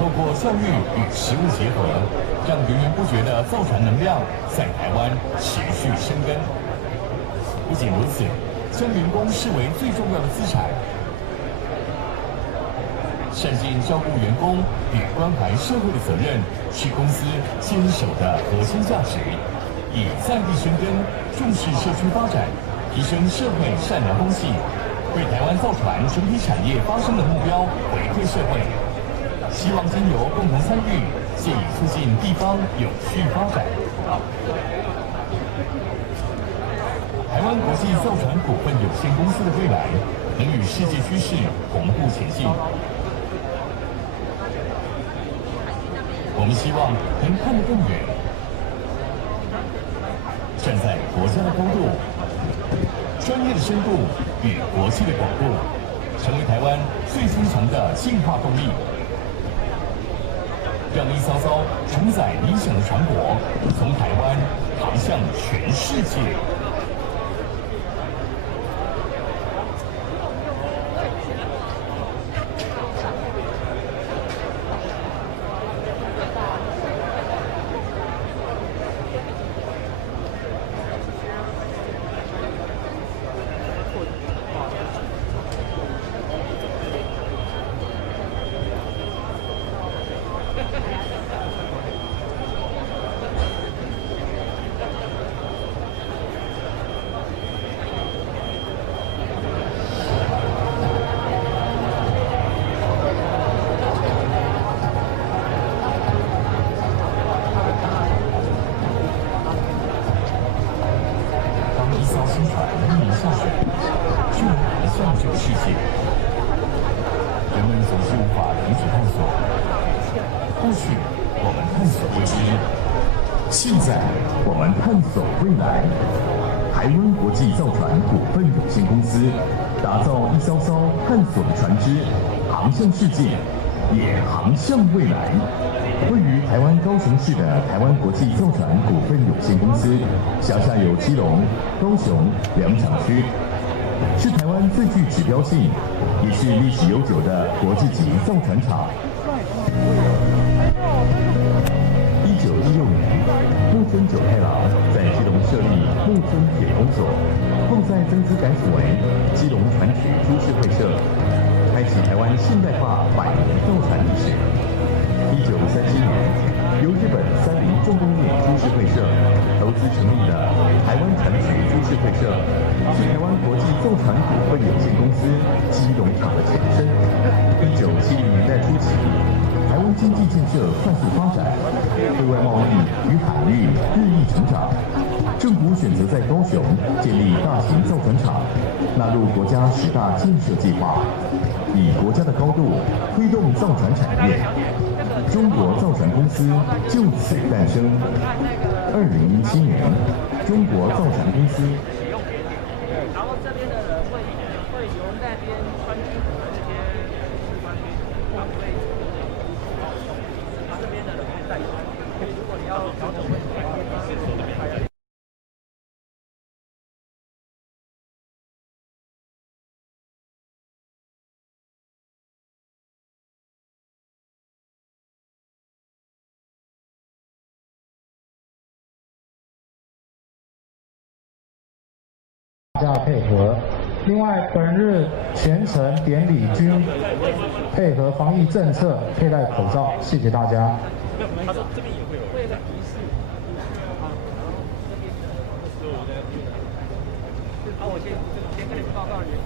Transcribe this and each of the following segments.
透过教育与实务结合，让源源不绝的造船能量在台湾持续生根。不仅如此，将员工视为最重要的资产，善尽照顾员工与关怀社会的责任，是公司坚守的核心价值。以在地生根，重视社区发展，提升社会善良风气，为台湾造船整体产业发生的目标回馈社会。希望经由共同参与，借以促进地方有序发展。台湾国际造船股份有限公司的未来，能与世界趋势同步前进。我们希望能看得更远，站在国家的高度、专业的深度与国际的广度，成为台湾最坚强的进化动力。让一艘艘承载理想的船舶，从台湾航向全世界。现在，我们探索未来。台湾国际造船股份有限公司打造一艘艘探索的船只，航向世界，也航向未来。位于台湾高雄市的台湾国际造船股份有限公司，辖下有基隆、高雄两厂区，是台湾最具指标性，也是历史悠久的国际级造船厂。1916年，木村久太郎在基隆设立木村铁工所，后再增资改组为基隆船局株式会社，开启台湾现代化100年造船历史。1937年，由日本三菱重工业株式会社投资成立的台湾船局株式会社，是台湾国际造船股份有限公司基隆厂的前身。1970年代初期，台湾经济建设快速发展，对外贸易与海运日益成长，政府选择在高雄建立大型造船厂，纳入国家10大建设计划，以国家的高度推动造船产业。中国造船公司就此诞生。2017年，中国造船公司。然后这边的人会由那边川军的这些士官兵，他们会这边的人会带船。如果你要调整位置的话，是说这边还要。大家配合。另外，本日全程典礼均配合防疫政策，佩戴口罩，谢谢大家。他说这边也会有个仪式。好，我先跟你们报告原因。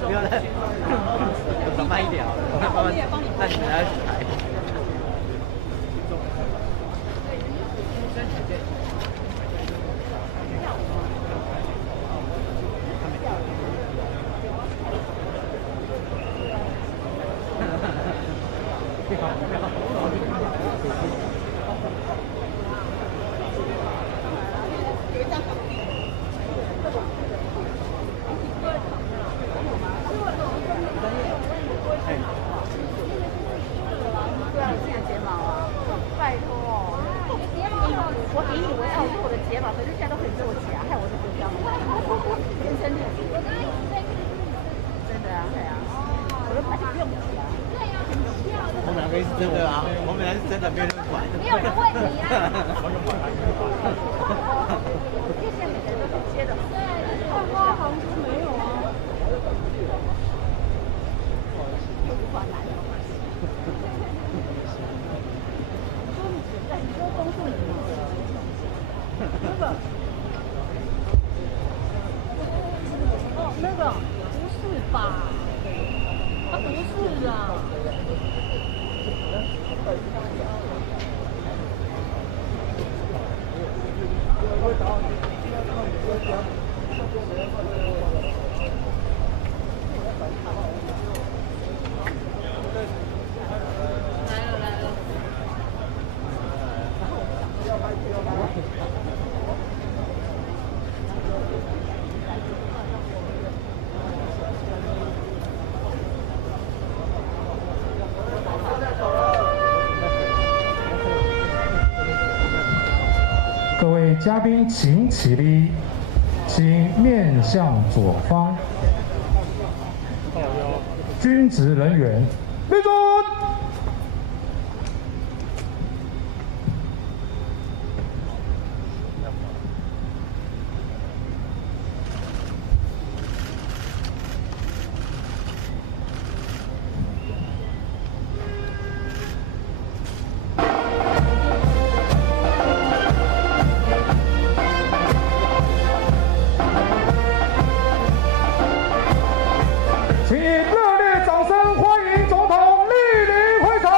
不要再走慢一点啊！那你们来抬。节嘛，可是现在都可以做起啊，害我就觉得这样，天生丽质。真的啊，对啊，我都发现不用洗啊。对呀，我们两个是真的啊，我们俩是真的没有人管。没有人问你啊。因为现在每个人都是接的。对，看花行都没有啊。无法来了。你说公司里面那个，哦，那个不是吧？他不是啊。各位嘉宾请起立，请面向左方。军职人员立正。请热烈掌声欢迎总统莅临会场！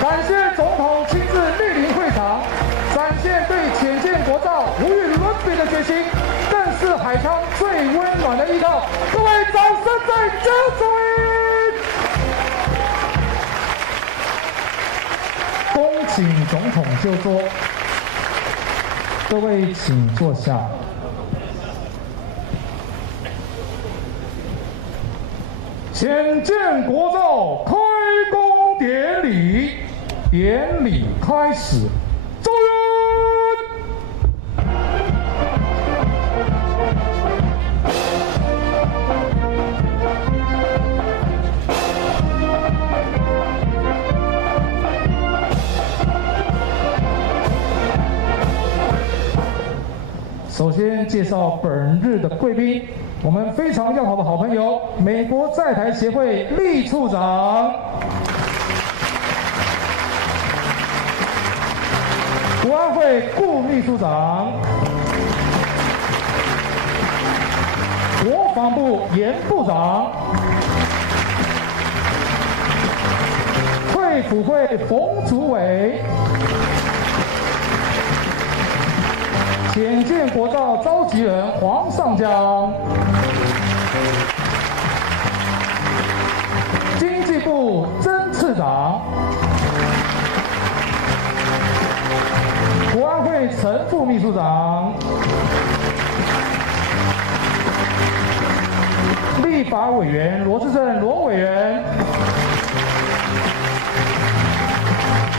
感谢总统亲自莅临会场，展现对浅见国造无与伦比的决心，更是海康最温暖的依靠。各位掌声再加嘴！恭请总统就座，各位请坐下。浅见国造开工典礼，典礼开始，奏乐。首先介绍本日的贵宾，我们非常要好的好朋友，美国在台协会厉处长，国安会顾秘书长，国防部严部长，退辅会冯主委。浅见国造召集人黄上将，经济部曾次长，国安会陈副秘书长，立法委员罗志正罗委员，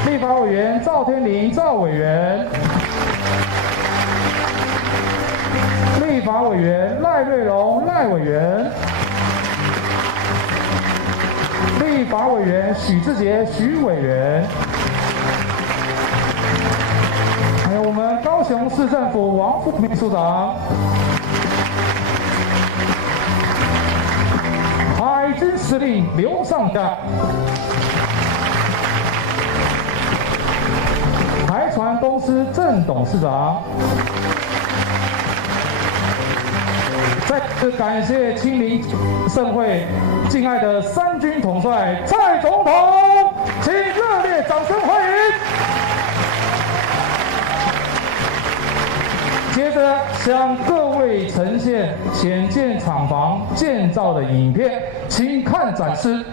立法委员赵天麟赵委员。立法委员赖瑞隆赖委员，立法委员许志杰许委员，还有我们高雄市政府王副秘书长，海军司令刘上将，台船公司郑董事长。再次感谢亲临盛会敬爱的三军统帅蔡总统，请热烈掌声欢迎。接着向各位呈现浅见厂房建造的影片，请看展示。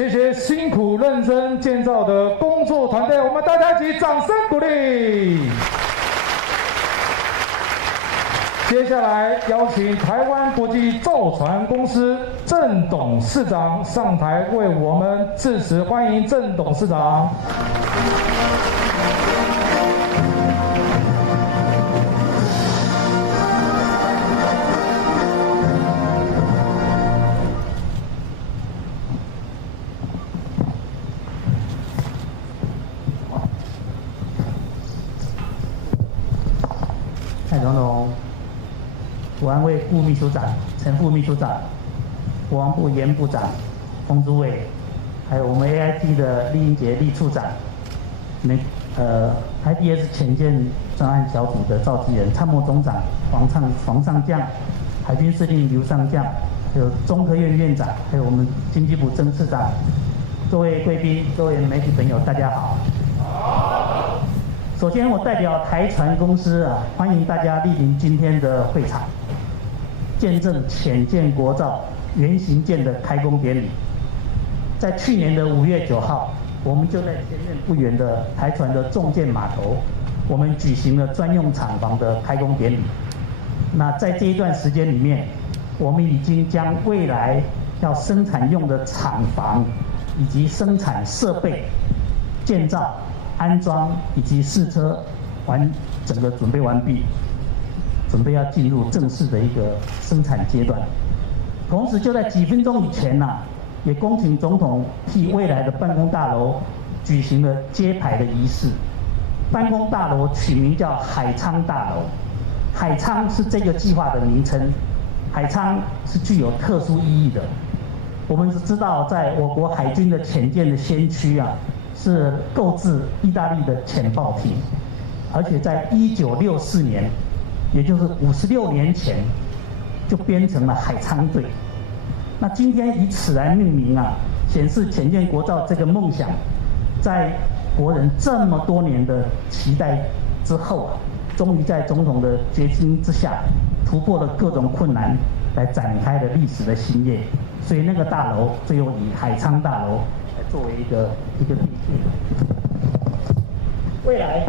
谢谢辛苦认真建造的工作团队，我们大家一起掌声鼓励。接下来邀请台湾国际造船公司郑董事长上台为我们致辞，欢迎郑董事长。蔡总统、国安会副秘书长、陈副秘书长、国防部严部长洪主委，还有我们 AIT 的厉英杰厉处长，IDS 潜舰专案小组的召集人、参谋总长黄上将、海军司令刘上将，还有中科院院长，还有我们经济部曾次长，各位贵宾、各位媒体朋友，大家好。首先，我代表台船公司欢迎大家莅临今天的会场，见证潜舰国造原型舰的开工典礼。在去年的5月9号，我们就在前面不远的台船的重舰码头，我们举行了专用厂房的开工典礼。那在这一段时间里面，我们已经将未来要生产用的厂房以及生产设备建造、安装以及试车整个准备完毕，准备要进入正式的一个生产阶段。同时，就在几分钟以前也恭请总统替未来的办公大楼举行了揭牌的仪式。办公大楼取名叫海昌大楼，海昌是这个计划的名称，海昌是具有特殊意义的。我们知道，在我国海军的潜舰的先驱是购置意大利的潜炮艇，而且在1964年，也就是56年前，就编成了海昌队。那今天以此来命名显示潜舰国造这个梦想，在国人这么多年的期待之后终于在总统的决心之下，突破了各种困难，来展开了历史的新页。所以那个大楼最后以海昌大楼来作为一个定义。未来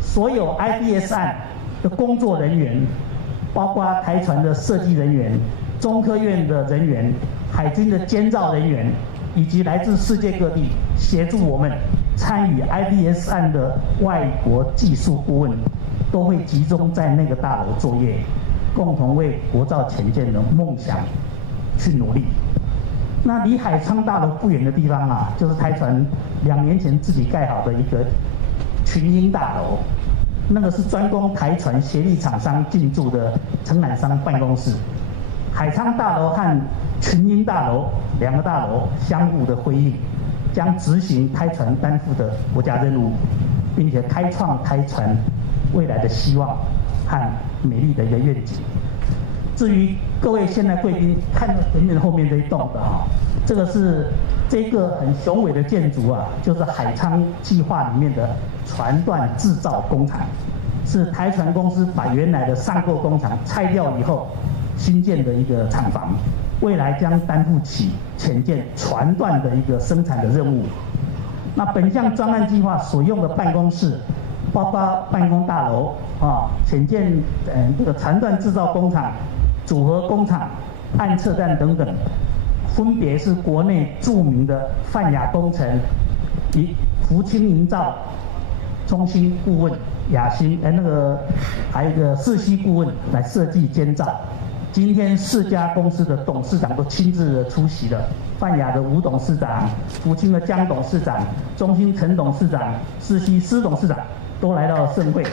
所有 IDS 案的工作人员，包括台船的设计人员、中科院的人员、海军的监造人员，以及来自世界各地协助我们参与 IDS 案的外国技术顾问，都会集中在那个大楼作业，共同为国造潜舰的梦想去努力。那离海昌大楼不远的地方就是台船2年前自己盖好的一个群英大楼，那个是专供台船协力厂商进驻的承揽商办公室。海昌大楼和群英大楼2个大楼相互的辉映，将执行台船担负的国家任务，并且开创台船未来的希望和美丽的一个愿景。至于各位现在贵宾看到前面后面这一栋的这个是这个很雄伟的建筑就是海昌计划里面的船段制造工厂，是台船公司把原来的上购工厂拆掉以后新建的一个厂房，未来将担负起潜舰船段的一个生产的任务。那本项专案计划所用的办公室，包括办公大楼潜舰这个船段制造工厂、组合工厂、岸测站等等，分别是国内著名的泛亚工程、福清营造中心顾问、雅兴还有一个世熙顾问来设计监造。今天4家公司的董事长都亲自出席了，泛亚的吴董事长、福清的江董事长、中兴陈董事长、世熙施董事长都来到盛会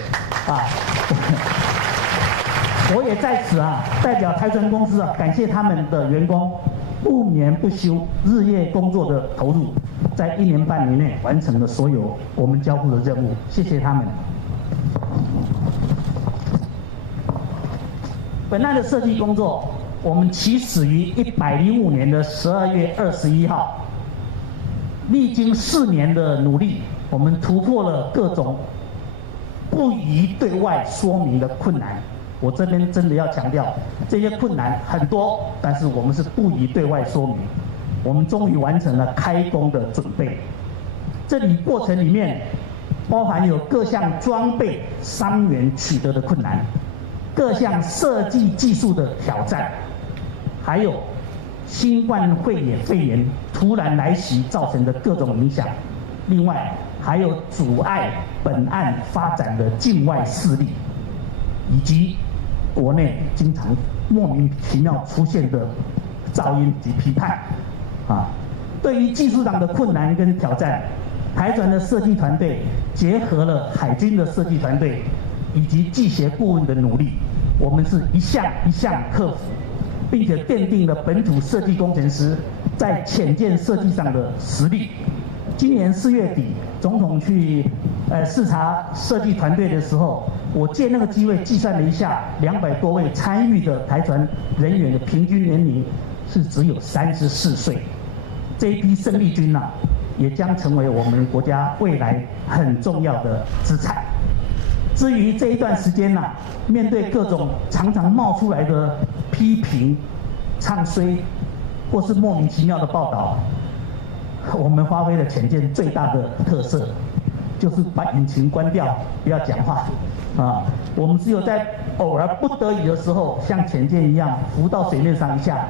我也在此代表台船公司感谢他们的员工不眠不休、日夜工作的投入，在1年半年内完成了所有我们交付的任务，谢谢他们。本案的设计工作，我们起始于105年的12月21号，历经4年的努力，我们突破了各种不宜对外说明的困难。我这边真的要强调，这些困难很多，但是我们是不宜对外说明。我们终于完成了开工的准备。这里过程里面，包含有各项装备、伤员取得的困难，各项设计技术的挑战，还有新冠肺炎突然来袭造成的各种影响。另外，还有阻碍本案发展的境外势力，以及国内经常莫名其妙出现的噪音及批判。对于技术上的困难跟挑战，台船的设计团队结合了海军的设计团队以及技协顾问的努力，我们是一项一项克服，并且奠定了本土设计工程师在潜舰设计上的实力。今年4月底，总统去视察设计团队的时候，我借那个机会计算了一下，200多位参与的台船人员的平均年龄是只有34岁。这一批生力军也将成为我们国家未来很重要的资产。至于这一段时间面对各种常常冒出来的批评、唱衰或是莫名其妙的报道，我们发挥了潜舰最大的特色，就是把引擎关掉，不要讲话我们只有在偶尔不得已的时候，像潜舰一样浮到水面上一下，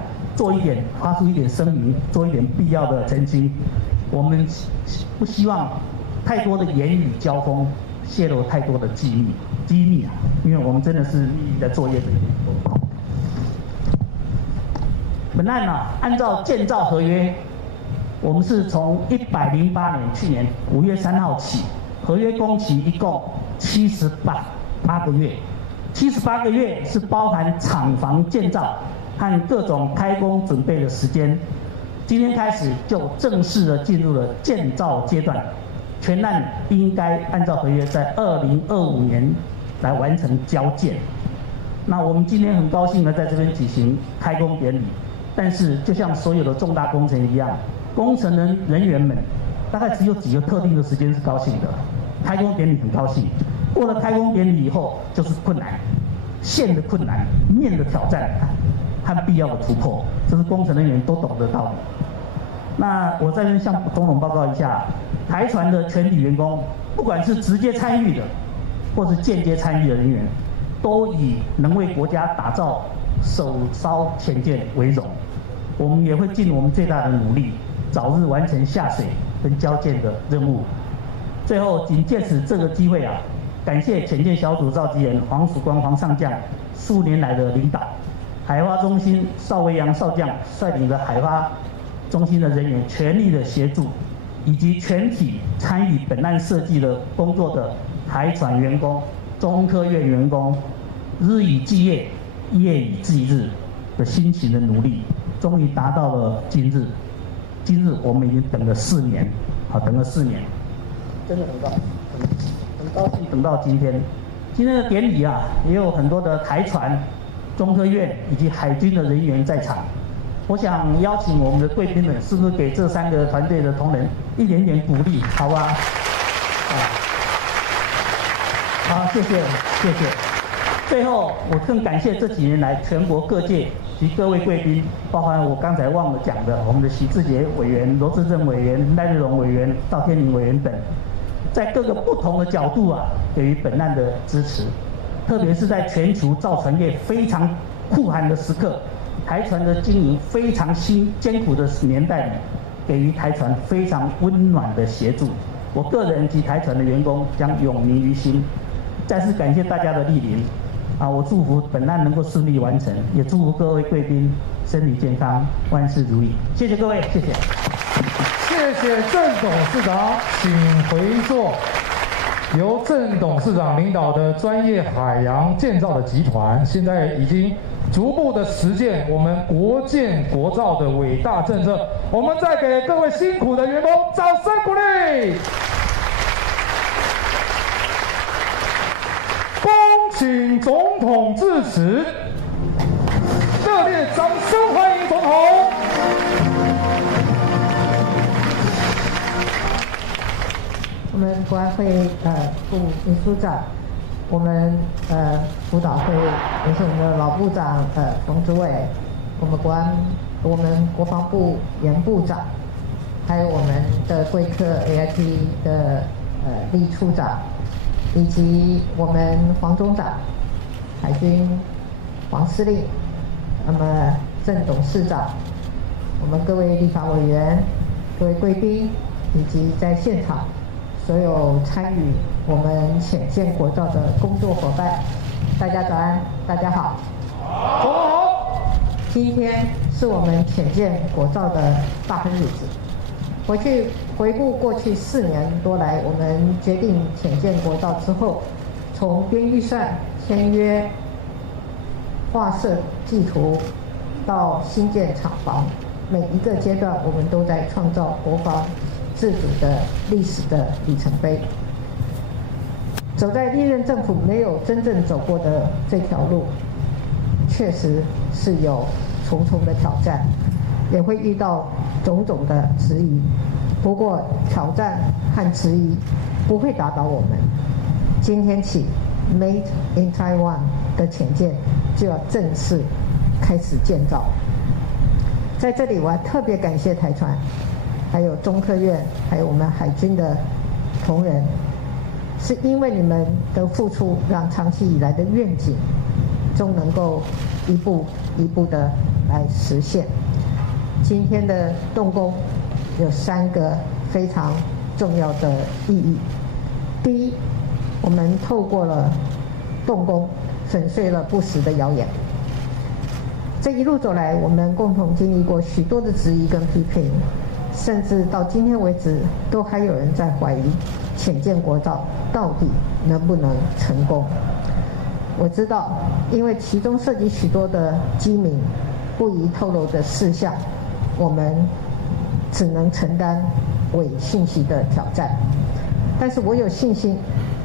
发出一点声明，做一点必要的澄清。我们不希望太多的言语交锋泄露太多的机密因为我们真的是密集在作业这一点。本案按照建造合约，我们是从108年去年5月3号起，合约工期一共78个月，78个月是包含厂房建造和各种开工准备的时间。今天开始就正式的进入了建造阶段，全案应该按照合约在2025年来完成交建。那我们今天很高兴的在这边举行开工典礼，但是就像所有的重大工程一样，工程人员们大概只有几个特定的时间是高兴的，开工典礼很高兴，过了开工典礼以后就是困难，线的困难、面的挑战和必要的突破，这是工程人员都懂得道理。那我在这边向总统报告一下，台船的全体员工，不管是直接参与的，或是间接参与的人员，都以能为国家打造首艘潜舰为荣。我们也会尽我们最大的努力，早日完成下水跟交建的任务。最后，仅借此这个机会感谢潜舰小组召集人黄曙光黄上将数年来的领导，海发中心邵维阳少将率领的海发中心的人员全力的协助，以及全体参与本案设计的工作的海船员工、中科院员工，日以继夜、夜以继日的辛勤的努力，终于达到了今日。今日我们已经等了4年，等了4年，真的很高兴等到今天。今天的典礼也有很多的台船、中科院以及海军的人员在场。我想邀请我们的贵宾们，是不是给这3个团队的同仁一点点鼓励，好吧？好，谢谢。最后，我更感谢这几年来全国各界及各位贵宾，包含我刚才忘了讲的我们的许志杰委员、罗志正委员、赖日荣委员、赵天麟委员等，在各个不同的角度给予本案的支持，特别是在全球造船业非常酷寒的时刻，台船的经营非常艰苦的年代里，给予台船非常温暖的协助。我个人及台船的员工将永铭于心。再次感谢大家的莅临，我祝福本案能够顺利完成，也祝福各位贵宾身体健康，万事如意。谢谢各位，谢谢。谢谢郑董事长，请回座。由郑董事长领导的专业海洋建造的集团，现在已经逐步的实践我们国建国造的伟大政策。我们再给各位辛苦的员工掌声鼓励。恭请总统致辞，热烈掌声欢迎总统。我们国安会副秘书长，我们辅导会也是我们的老部长冯主委，我们国安我们国防部原部长，还有我们的贵客 AIT 的李处长，以及我们黄总长、海军黄司令，那么郑董事长，我们各位立法委员、各位贵宾，以及在现场所有参与我们浅见国造的工作伙伴，大家早安，大家好。好，今天是我们浅见国造的大亨日子。回顾过去4年多来，我们决定浅见国造之后，从编预算、签约、画设计图到新建厂房，每一个阶段我们都在创造国防自主的历史的里程碑。走在历任政府没有真正走过的这条路，确实是有重重的挑战，也会遇到种种的质疑。不过挑战和质疑不会打倒我们。今天起 ，Made in Taiwan 的潜舰就要正式开始建造。在这里，我还特别感谢台船，还有中科院，还有我们海军的同仁，是因为你们的付出，让长期以来的愿景终能够一步一步的来实现。今天的动工有3个非常重要的意义。第一，我们透过了动工，粉碎了不实的谣言。这一路走来，我们共同经历过许多的质疑跟批评，甚至到今天为止，都还有人在怀疑浅见国造到底能不能成功。我知道，因为其中涉及许多的机密、不宜透露的事项，我们只能承担伪信息的挑战。但是我有信心，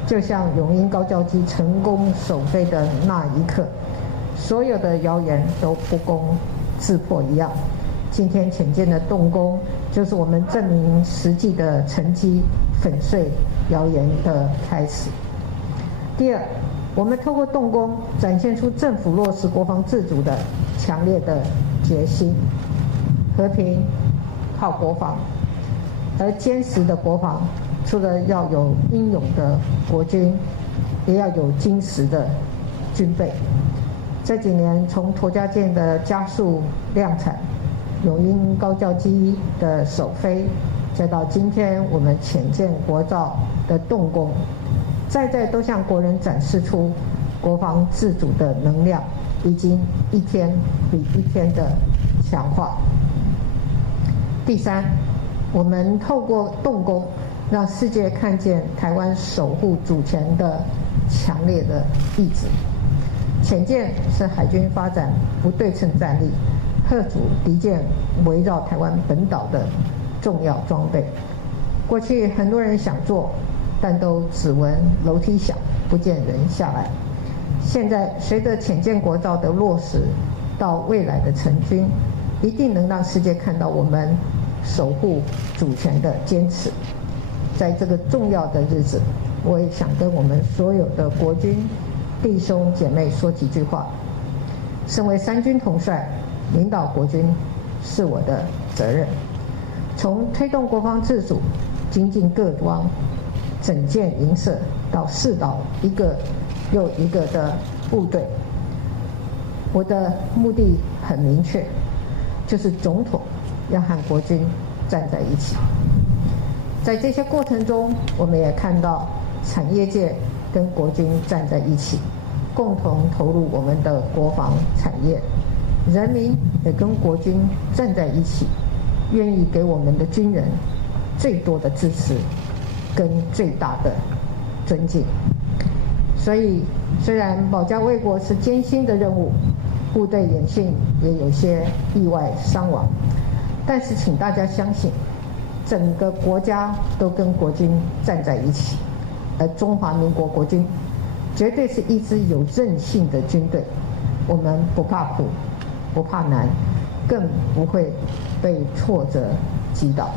就像永鹰高教机成功首飞的那一刻，所有的谣言都不攻自破一样。今天浅见的动工，就是我们证明实际的成绩、粉碎谣言的开始。第二，我们透过动工，展现出政府落实国防自主的强烈的决心。和平靠国防，而坚实的国防，除了要有英勇的国军，也要有精实的军备。这几年，从沱江舰的加速量产，永鹰高教机的首飞，再到今天我们浅见国造的动工，在都向国人展示出国防自主的能量已经一天比一天的强化。第三，我们透过动工，让世界看见台湾守护主权的强烈的意志。浅舰是海军发展不对称战力，嚇阻敌舰围绕台湾本岛的重要装备。过去很多人想做，但都只闻楼梯响，不见人下来。现在随着浅见国造的落实，到未来的成军，一定能让世界看到我们守护主权的坚持。在这个重要的日子，我也想跟我们所有的国军弟兄姐妹说几句话。身为3军统帅，领导国军是我的责任。从推动国防自主、精进各装、整建营舍，到试导一个又一个的部队，我的目的很明确，就是总统要和国军站在一起。在这些过程中，我们也看到产业界跟国军站在一起，共同投入我们的国防产业，人民也跟国军站在一起，愿意给我们的军人最多的支持跟最大的尊敬。所以虽然保家卫国是艰辛的任务，部队演训也有些意外伤亡，但是请大家相信，整个国家都跟国军站在一起，而中华民国国军绝对是一支有韧性的军队。我们不怕苦，不怕难，更不会被挫折击倒。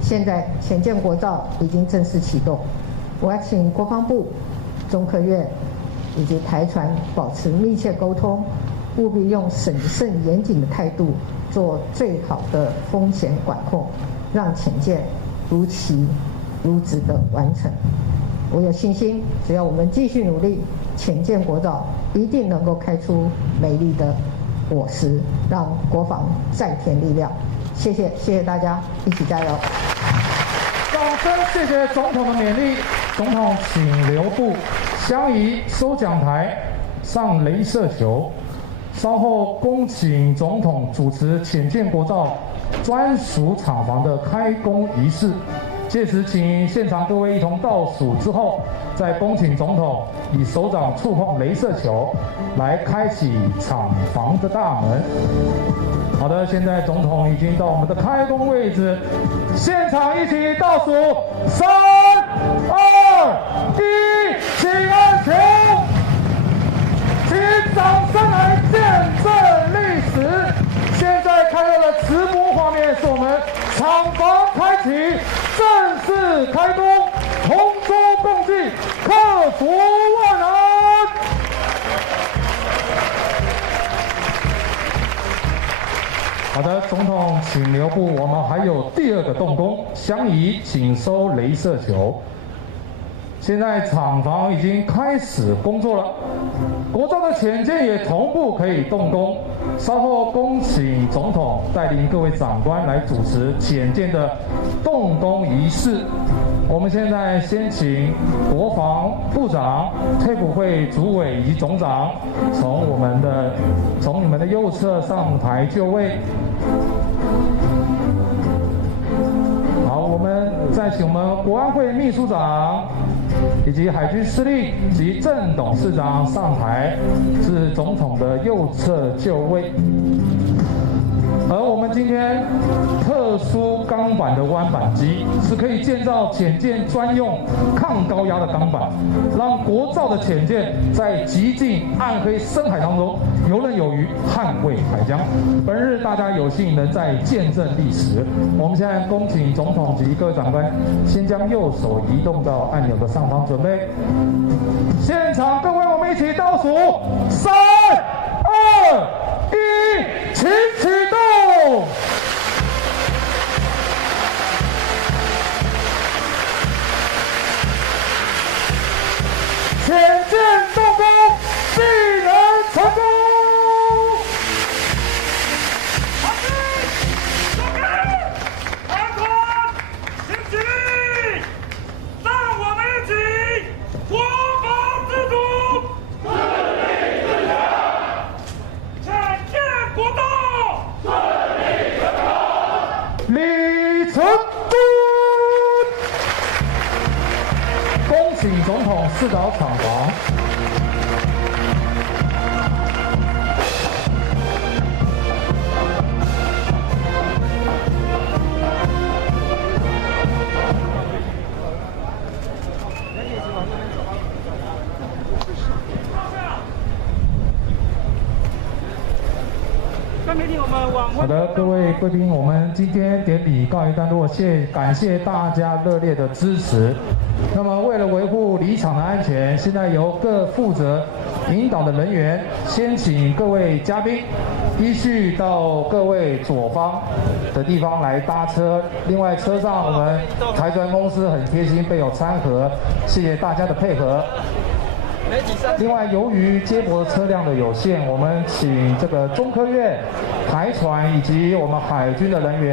现在浅见国造已经正式启动，我要请国防部、中科院以及台船保持密切沟通，务必用审慎严谨的态度，做最好的风险管控，让潜舰如期如质的完成。我有信心，只要我们继续努力，潜舰国造一定能够开出美丽的果实，让国防再添力量。谢谢大家，一起加油！掌声谢谢总统的勉励。总统请留步，相宜收奖台，上雷射球。稍后恭请总统主持潜舰国造专属厂房的开工仪式。届时，请现场各位一同倒数之后，再恭请总统以手掌触碰雷射球，来开启厂房的大门。好的，现在总统已经到我们的开工位置，现场一起倒数，3、2、1，请按球，请掌声来见证历史。现在看到的直播画面是我们厂房开启，正式开工，同舟共济，克服万难。好的，总统请留步，我们还有第二个动工，相宜请收雷射球。现在厂房已经开始工作了，国造的潜舰也同步可以动工。稍后恭请总统带领各位长官来主持潜舰的动工仪式。我们现在先请国防部长、退辅会主委以及总长从你们的右侧上台就位。好，我们再请我们国安会秘书长以及海军司令及郑董事长上台，至总统的右侧就位。而我们今天特殊钢板的弯板机是可以建造潜舰专用抗高压的钢板，让国造的潜舰在极尽暗黑深海当中游刃有余，捍卫海疆。本日大家有幸能在见证历史。我们现在恭请总统及各位长官先将右手移动到按钮的上方，准备。现场各位，我们一起倒数，3、2、1，请启动。潜舰动工，必能成功。好的，走开，安全，请起立，让我们一起国防自主，自立自强，潜舰国造，顺利成功。李成功。恭请总统视导厂房。好的，各位贵宾，我们今天典礼告一段落，感谢大家热烈的支持。那么，为了维护离场的安全，现在由各负责引导的人员，先请各位嘉宾依序到各位左方的地方来搭车。另外，车上我们台船公司很贴心备有餐盒，谢谢大家的配合。另外，由于接驳车辆的有限，我们请这个中科院、台船以及我们海军的人员。